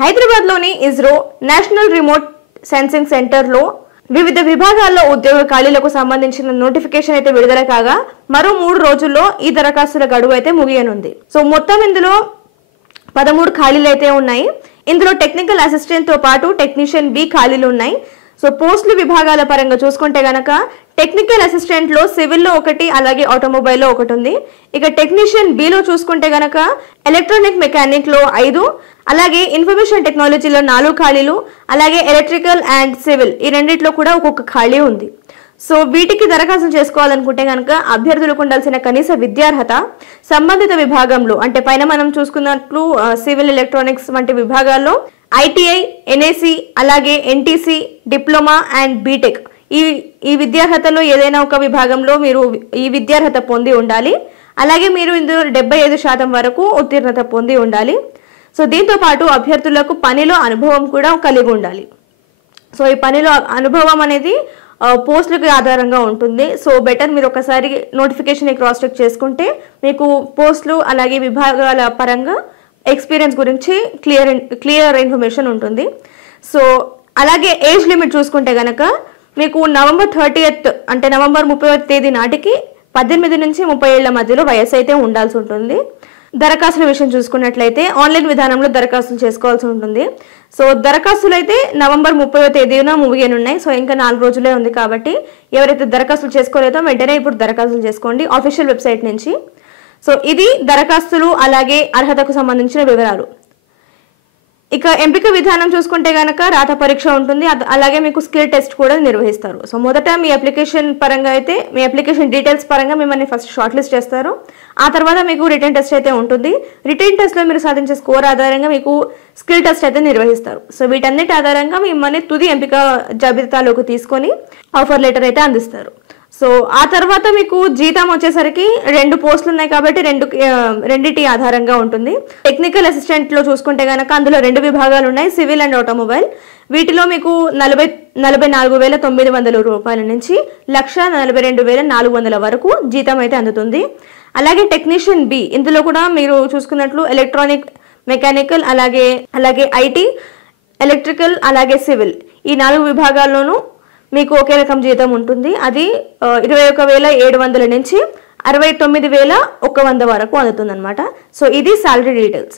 హైదరాబాద్లోని ISRO national remote sensing సెంటర్లో వివిధ విభాగాల్లో ఉద్యోగ ఖాళీలకు సంబంధించిన నోటిఫికేషన్ అయితే విడుదల కాగా మరో 3 రోజుల్లో ఈ దరఖాస్తుల గడువు అయితే ముగియనుంది. సో మొత్తం ఇందులో 13 ఖాళీలు అయితే ఉన్నాయి. ఇందులో టెక్నికల్ అసిస్టెంట్ తో పాటు టెక్నీషియన్ బి ఖాళీలు ఉన్నాయి. సో పోస్టుల విభాగాల పరంగా చూసుకుంటే గనక టెక్నికల్ అసిస్టెంట్ లో సివిల్ లో 1 అలాగే ఆటోమొబైల్ లో 1 ఉంది. ఇక టెక్నీషియన్ బి లో చూసుకుంటే గనక ఎలక్ట్రానిక్ మెకానిక్ లో 5, అలాగే ఇన్ఫర్మేషన్ టెక్నాలజీలో 4 ఖాళీలు, అలాగే ఎలక్ట్రికల్ అండ్ సివిల్ ఈ రెండిట్లో కూడా ఒక్కొక్క ఖాళీ ఉంది. సో వీటికి దరఖాస్తు చేసుకోవాలనుకుంటే కనుక అభ్యర్థులకు ఉండాల్సిన కనీస విద్యార్హత సంబంధిత విభాగంలో అంటే పైన మనం చూసుకున్నట్లు సివిల్ ఎలక్ట్రానిక్స్ వంటి విభాగాల్లో ఐటీఐ, ఎన్ఏసి, అలాగే ఎన్టీసీ, డిప్లొమా అండ్ బీటెక్ ఈ విద్యార్హతలో ఏదైనా ఒక విభాగంలో మీరు ఈ విద్యార్హత పొంది ఉండాలి. అలాగే మీరు ఇందులో 75% వరకు ఉత్తీర్ణత పొంది ఉండాలి. సో దీంతో పాటు అభ్యర్థులకు పనిలో అనుభవం కూడా కలిగి ఉండాలి. సో ఈ పనిలో అనుభవం అనేది పోస్టులకు ఆధారంగా ఉంటుంది. సో బెటర్ మీరు ఒకసారి నోటిఫికేషన్ క్రాస్ చెక్ చేసుకుంటే మీకు పోస్టులు అలాగే విభాగాల పరంగా ఎక్స్పీరియన్స్ గురించి క్లియర్ ఇన్ఫర్మేషన్ ఉంటుంది. సో అలాగే ఏజ్ లిమిట్ చూసుకుంటే కనుక మీకు నవంబర్ 30th అంటే నవంబర్ 30వ తేదీ నాటికి 18 నుంచి 30 ఏళ్ల మధ్యలో వయసు అయితే ఉండాల్సి ఉంటుంది. దరఖాస్తుల విషయం చూసుకున్నట్లయితే ఆన్లైన్ విధానంలో దరఖాస్తులు చేసుకోవాల్సి ఉంటుంది. సో దరఖాస్తులు అయితే నవంబర్ 30వ తేదీన ముగియనున్నాయి. సో ఇంకా 4 రోజులే ఉంది కాబట్టి ఎవరైతే దరఖాస్తులు చేసుకోలేదో వెంటనే ఇప్పుడు దరఖాస్తులు చేసుకోండి అఫీషియల్ వెబ్సైట్ నుంచి. సో ఇది దరఖాస్తులు అలాగే అర్హతకు సంబంధించిన వివరాలు. ఇక ఎంపిక విధానం చూసుకుంటే కనుక రాత పరీక్ష ఉంటుంది, అలాగే మీకు స్కిల్ టెస్ట్ కూడా నిర్వహిస్తారు. సో మొదట మీ అప్లికేషన్ పరంగా అయితే మీ అప్లికేషన్ డీటెయిల్స్ పరంగా మిమ్మల్ని ఫస్ట్ షార్ట్ లిస్ట్ చేస్తారు. ఆ తర్వాత మీకు రిటర్న్ టెస్ట్ అయితే ఉంటుంది. రిటర్న్ టెస్ట్లో మీరు సాధించే స్కోర్ ఆధారంగా మీకు స్కిల్ టెస్ట్ అయితే నిర్వహిస్తారు. సో వీటన్నిటి ఆధారంగా మిమ్మల్ని తుది ఎంపిక జాబితాలోకి తీసుకొని ఆఫర్ లెటర్ అయితే అందిస్తారు. సో ఆ తర్వాత మీకు జీతం వచ్చేసరికి 2 పోస్టులు ఉన్నాయి కాబట్టి రెండిటి ఆధారంగా ఉంటుంది. టెక్నికల్ అసిస్టెంట్ లో చూసుకుంటే కనుక అందులో 2 విభాగాలు ఉన్నాయి, సివిల్ అండ్ ఆటోమొబైల్. వీటిలో మీకు 44,900 రూపాయల నుంచి 1,42,400 వరకు జీతం అయితే అందుతుంది. అలాగే టెక్నీషియన్ బి ఇందులో కూడా మీరు చూసుకున్నట్లు ఎలక్ట్రానిక్, మెకానికల్, అలాగే ఐటీ, ఎలక్ట్రికల్, అలాగే సివిల్ ఈ 4 విభాగాల్లోనూ మీకు ఒకే రకం జీతం ఉంటుంది. అది 21,700 నుంచి 69,100 వరకు అందుతుంది అనమాట. సో ఇది సాలరీ డీటెయిల్స్.